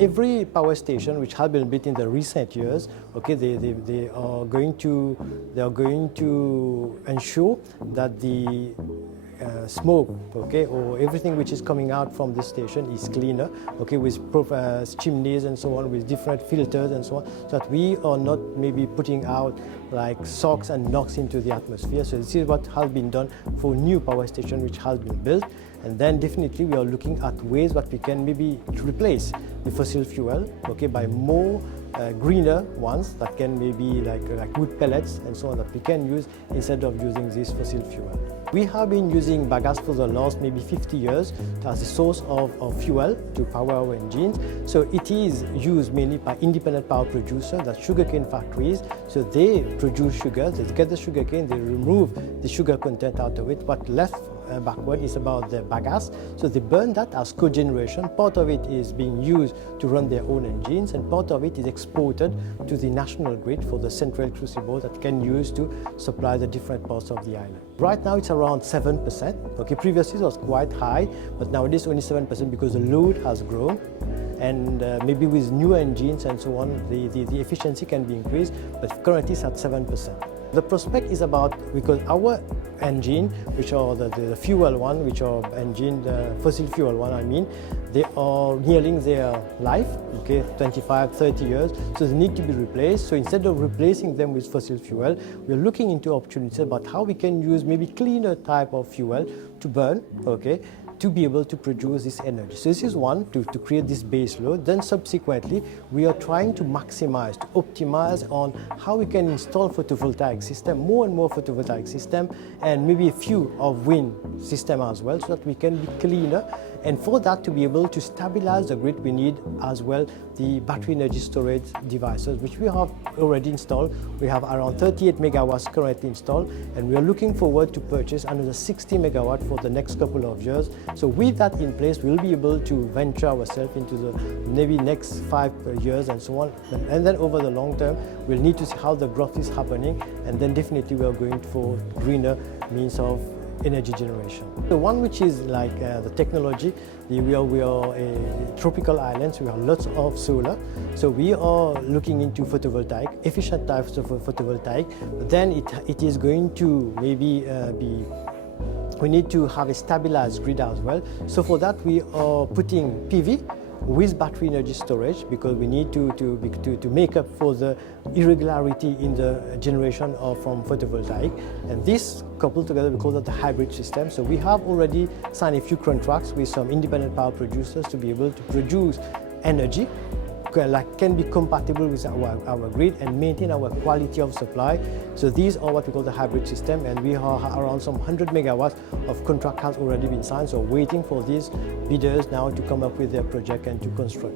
every power station which has been built in the recent years, okay, they are going to ensure that the smoke, okay, or everything which is coming out from this station is cleaner, okay, with chimneys and so on, with different filters and so on, so that we are not maybe putting out like SOx and NOx into the atmosphere. So this is what has been done for new power station which has been built. And then definitely we are looking at ways that we can maybe replace the fossil fuel, okay, by more greener ones that can maybe like wood pellets and so on that we can use instead of using this fossil fuel. We have been using bagasse for the last maybe 50 years as a source of fuel to power our engines. So it is used mainly by independent power producers, that's sugarcane factories. So they produce sugar, they get the sugarcane, they remove the sugar content out of it. What left backward is about the bagasse. So they burn that as cogeneration. Part of it is being used to run their own engines, and part of it is exported to the national grid for the central crucible that can use to supply the different parts of the island. Right now it's around 7%. Okay, previously it was quite high, but nowadays only 7% because the load has grown. And maybe with new engines and so on, the efficiency can be increased, but currently it's at 7%. The prospect is about, because our engine, which are the fuel one, which are engine, the fossil fuel one, I mean, they are nearing their life, okay, 25, 30 years, so they need to be replaced. So instead of replacing them with fossil fuel, we're looking into opportunities about how we can use maybe cleaner type of fuel to burn, okay, to be able to produce this energy. So this is one, to create this base load. Then subsequently, we are trying to maximize, to optimize on how we can install photovoltaic system, more and more photovoltaic system, and maybe a few of wind system as well, so that we can be cleaner. And for that to be able to stabilize the grid, we need as well the battery energy storage devices, which we have already installed. We have around 38 megawatts currently installed, and we are looking forward to purchase another 60 megawatts for the next couple of years. So with that in place, we'll be able to venture ourselves into the maybe next 5 years and so on. And then over the long term, we'll need to see how the growth is happening, and then definitely we are going for greener means of energy generation. The one which is like the technology, we are a tropical island, so we have lots of solar. So we are looking into photovoltaic, efficient types of photovoltaic, but then it is going to maybe we need to have a stabilized grid as well. So for that we are putting PV with battery energy storage, because we need to make up for the irregularity in the generation from photovoltaic. And this coupled together, we call that the hybrid system. So we have already signed a few contracts with some independent power producers to be able to produce energy can be compatible with our grid and maintain our quality of supply. So these are what we call the hybrid system, and we are around some 100 megawatts of contract has already been signed, so waiting for these bidders now to come up with their project and to construct.